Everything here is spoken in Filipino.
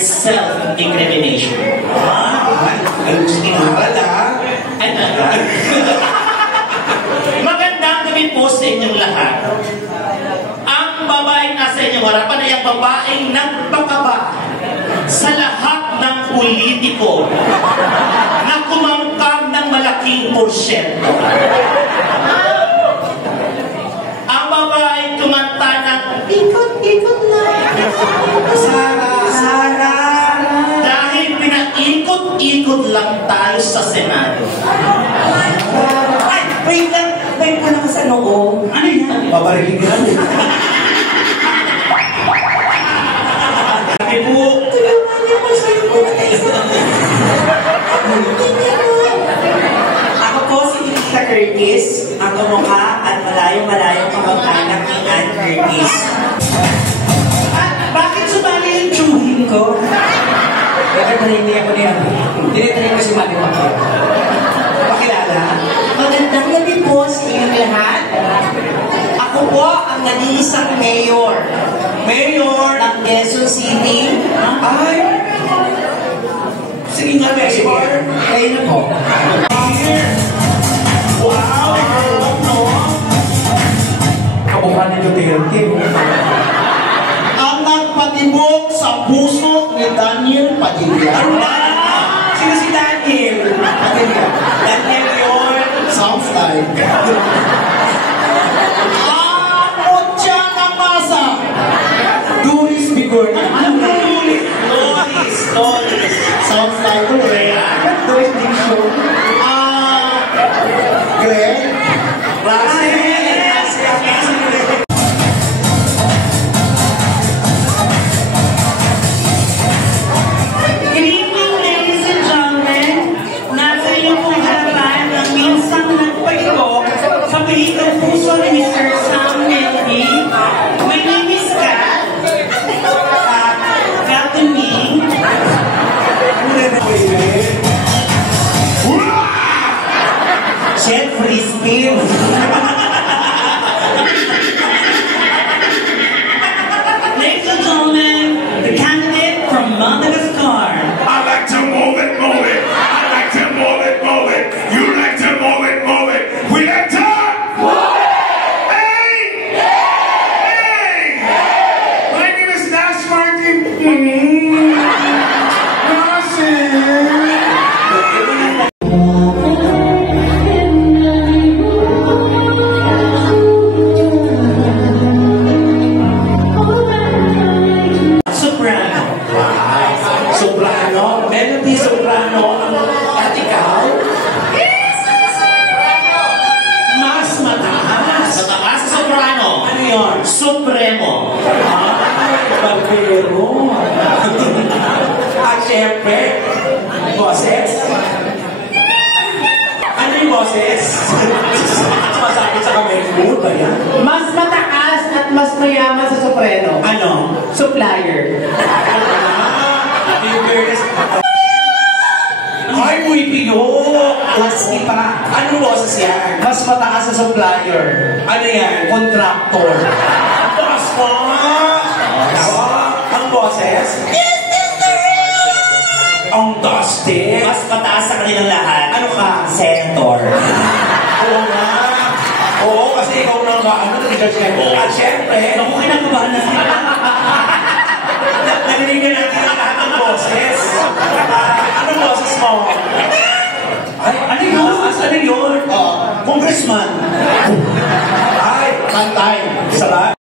self-incrimination. Ano gusto inaral, ha? Magandang gabi po sa inyong lahat. Ang babaeng nasa inyong harapan ay ang babaeng nagpakaba sa lahat ng politiko na kumangkam ng malaking porsyento. Ang babaeng kumanta ng ikot-ikot lang. Sara! Dahil pinaikot-ikot lang tayo sa Senado. Ay, wait lang. Wait pa naman sa noo. Ano yan? Babarikin ka lang. Sabi po, Tulungan niyo ko sa'yo po na Ako po si Tita Curtis, ang kumukha at malayong-malayong kamag-anak ni Ann Curtis. At bakit sumali yung tsuhin ko? Hindi ako niya. Dinitarin ko si Mami Maki. Pakilala? Magandang gabi po sa inyong lahat. Ako po ang nag-iisang mayor. Mayor ng Quezon City. Ay! Sige nga, Mayor. Kayo na po. Wow! Kamukha ni Duterte. ang nagpatibok sa puso ni Daniel Padilla. Sino si Daniel? Daniel yun. Sounds like. Otya ng masa. Doris Bigornia. Ano ba Doris? Doris. Sounds like Rhea. Doris Dixon. Greg. Good evening, ladies and gentlemen. Nasa inyo pong harapan ang minsang nagpagibok sa pilitong puso ni Mr. Sam Mendy. My name is Kat. Kat to me. Jeffrey Spear. Ladies and gentlemen, the candidate from Madagascar. I like to move it, move it. I like to move it, move it. You like to move it, move it. We like to move it. Hey! Hey! My name is Nash Martin. Soprano. Soprano. Melody Soprano. At ikaw? Mas mataas. Sa taas sa soprano. Ano yun? Supremo. Barbero. At syempre, boses. Ano yung boses? Masakit sa kamay mo ba yan? Mas mataas at mas mayaman sa soprano. Ano? Supplier. In fairness, ay, muy piyo! Husky pa. Anong boses yan? Mas mataas sa supplier. Ano yan? Contractor. Boss mo! Ang boses? Ang dusty. Mas mataas sa kanilang lahat. Ano ka? Senator. Oo nga. Oo, kasi ikaw na ba? Ano nag-judge ka? At syempre, Naku, kinakabahan na sila. narinig natin ang lahat ng boses. Anong boses mo? Ay, ano yun? Ano yun? Congressman. Ay, Kantay. isa ba?